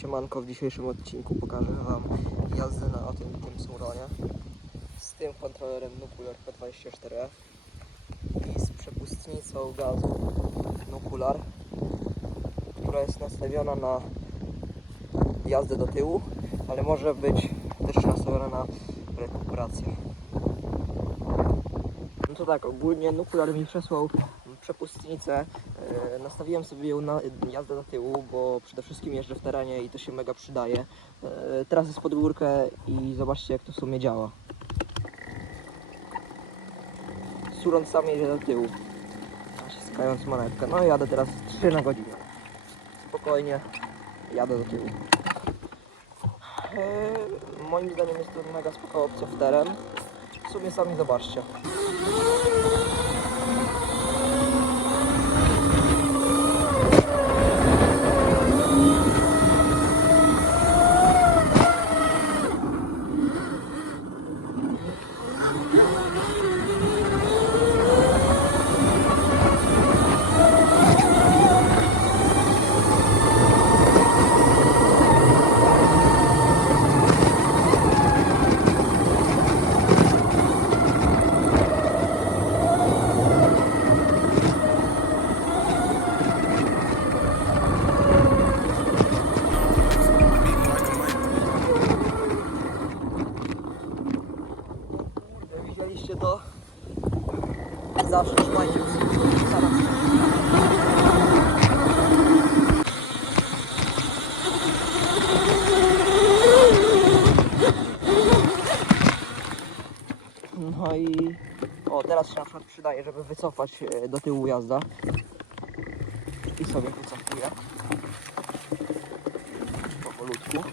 Siemanko, w dzisiejszym odcinku pokażę Wam jazdę na tym, tym Sauronie z tym kontrolerem Nukular P24F i z przepustnicą gazu Nukular, która jest nastawiona na jazdę do tyłu, ale może być też nastawiona na rekuperację. No to tak, ogólnie Nukular mi przesłał przepustnicę. E, Nastawiłem sobie ją na jazdę do tyłu, bo przede wszystkim jeżdżę w terenie i to się mega przydaje. E, Teraz jest pod górkę i zobaczcie jak to w sumie działa. Suron sam jedzie do tyłu, naciskając manetkę. No i jadę teraz 3 na godzinę. Spokojnie jadę do tyłu. E, Moim zdaniem jest to mega spoko opcja w teren. W sumie sami zobaczcie. Zawsze trzymajcie. No i o teraz się na przykład przydaje, żeby wycofać e, do tyłu jazda. I sobie wycofuję. Powolutku.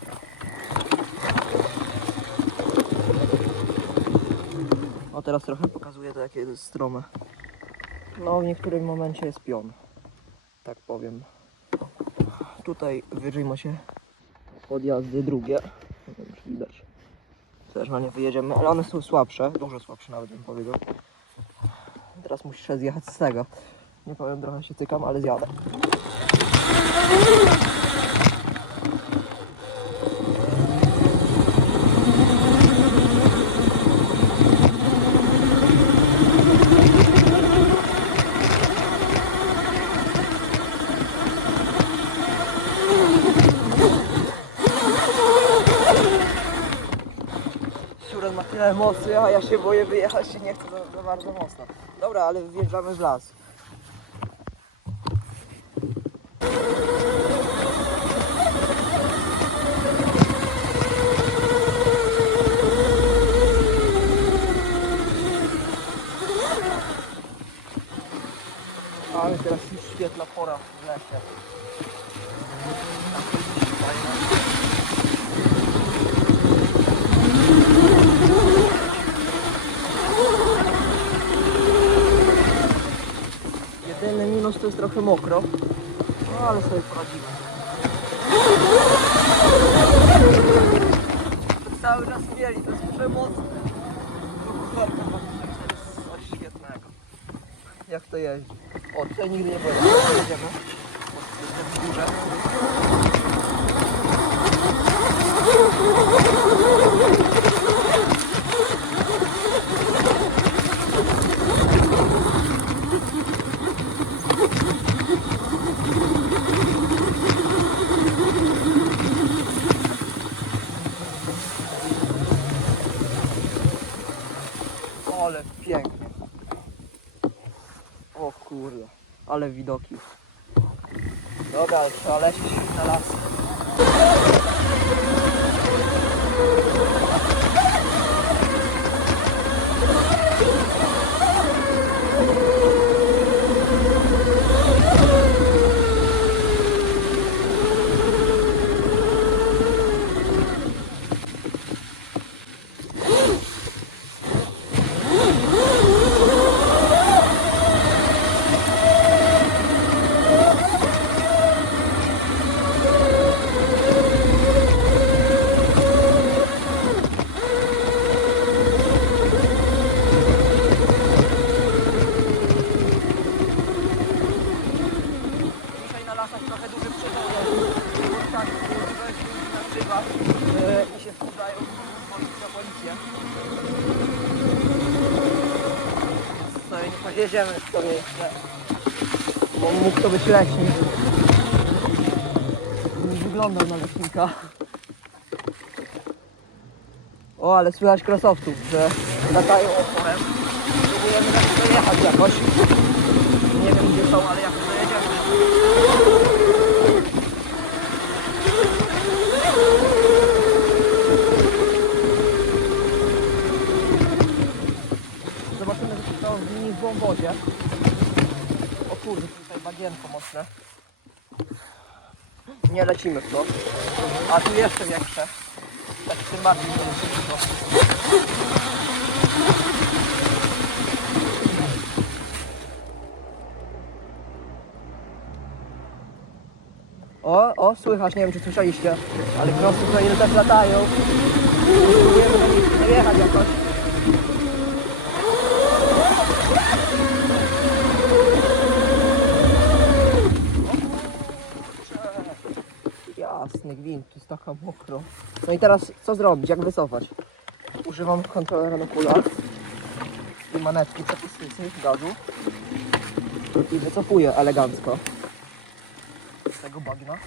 O teraz trochę pokazuje to jakie jest strome. No w niektórym momencie jest pion. Tak powiem. Tutaj wyżej ma się podjazdy drugie. Nie widać. Też na nie wyjedziemy, ale one są słabsze, dużo słabsze nawet bym powiedział. Teraz muszę zjechać z tego. Nie powiem, trochę się cykam, ale zjadę. Siuren ma tyle mocy, a ja się boję wyjechać i nie chcę za, za bardzo mocno. Dobra, ale wjeżdżamy w las. Ale teraz już świetna pora w lesie. Jest trochę mokro, no ale sobie poradzimy. Cały czas mieli, to jest przemocne. Kucharka 24 jest coś świetnego. Jak to jeździ? O, tutaj nigdy nie byłem. Jedziemy. Jestem w górze. Ale pięknie. O kurde, ale widoki. Dobra, trzeba lecieć na las. Nie pojedziemy sobie jeszcze. Bo mógł to być leśnik. Nie wyglądał na leśnika. O, ale słychać krosowców, że latają oporem. Próbujemy na to dojechać jakoś. Nie wiem gdzie są, ale jakoś dojedziemy. Zobaczymy, co w mini w wąwozie. O kurde, bagienko mocne. Nie lecimy w to. A tu jeszcze większe. Tak tym bardziej to lecimy w to. O, o, słychać, nie wiem czy słyszeliście, ale krosy tutaj też latają. Próbujemy do nich dojechać jakoś. Taka mokro. No i teraz co zrobić, jak wycofać? Używam kontrolera na kulach i manetki przepustnicy gazu i wycofuję elegancko z tego bagna.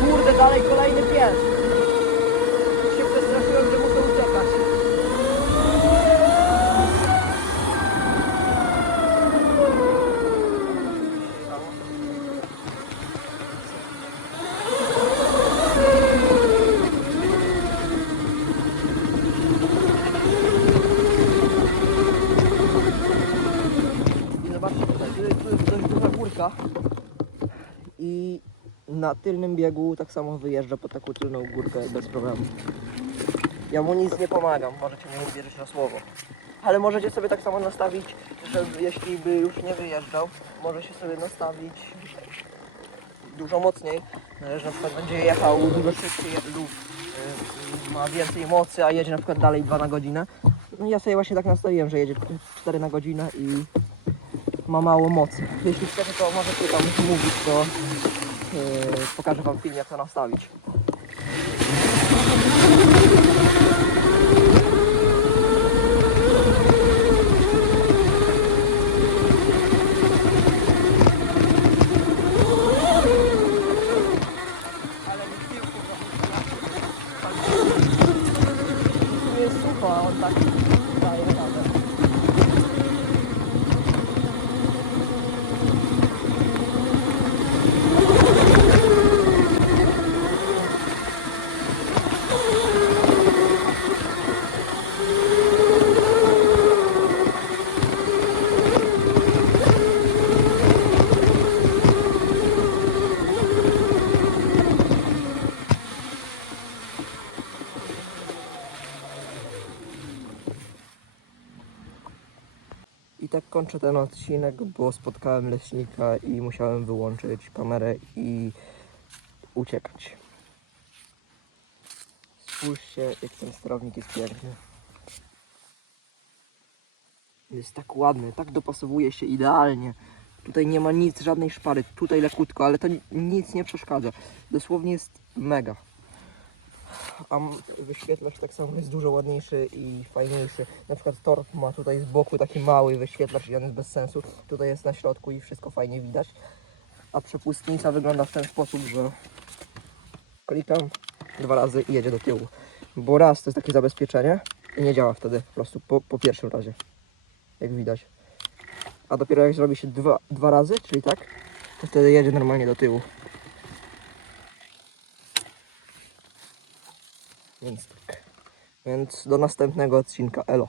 Kurde, dalej kolejny pies. Się przestraszyłem, że muszę uciekać. I zobaczcie tutaj, tu jest, tu jest dość duża górka i na tylnym biegu tak samo wyjeżdża po taką tylną górkę bez problemu. Ja mu nic nie pomagam, możecie mnie nie wierzyć na słowo. Ale możecie sobie tak samo nastawić, że jeśli by już nie wyjeżdżał, może się sobie nastawić dużo mocniej. Że na przykład będzie jechał dużo szybciej lub y, ma więcej mocy, a jedzie na przykład dalej 2 na godzinę. No ja sobie właśnie tak nastawiłem, że jedzie 4 na godzinę i ma mało mocy. Jeśli chcecie, to możecie tam mówić, to yy, pokażę Wam film, jak to nastawić. Jest sucho, a on tak daje radę. I tak kończę ten odcinek, bo spotkałem leśnika i musiałem wyłączyć kamerę i uciekać. Spójrzcie, jak ten sterownik jest piękny. Jest tak ładny, tak dopasowuje się idealnie. Tutaj nie ma nic, żadnej szpary, tutaj lekutko, ale to ni- nic nie przeszkadza. Dosłownie jest mega. A wyświetlacz tak samo jest dużo ładniejszy i fajniejszy. Na przykład torf ma tutaj z boku taki mały wyświetlacz i on jest bez sensu. Tutaj jest na środku i wszystko fajnie widać. A przepustnica wygląda w ten sposób, że klikam dwa razy i jedzie do tyłu. Bo raz to jest takie zabezpieczenie i nie działa wtedy po prostu po, po pierwszym razie. Jak widać. A dopiero jak zrobi się dwa, dwa razy, czyli tak, to wtedy jedzie normalnie do tyłu. Tak. Więc do następnego odcinka. Elo.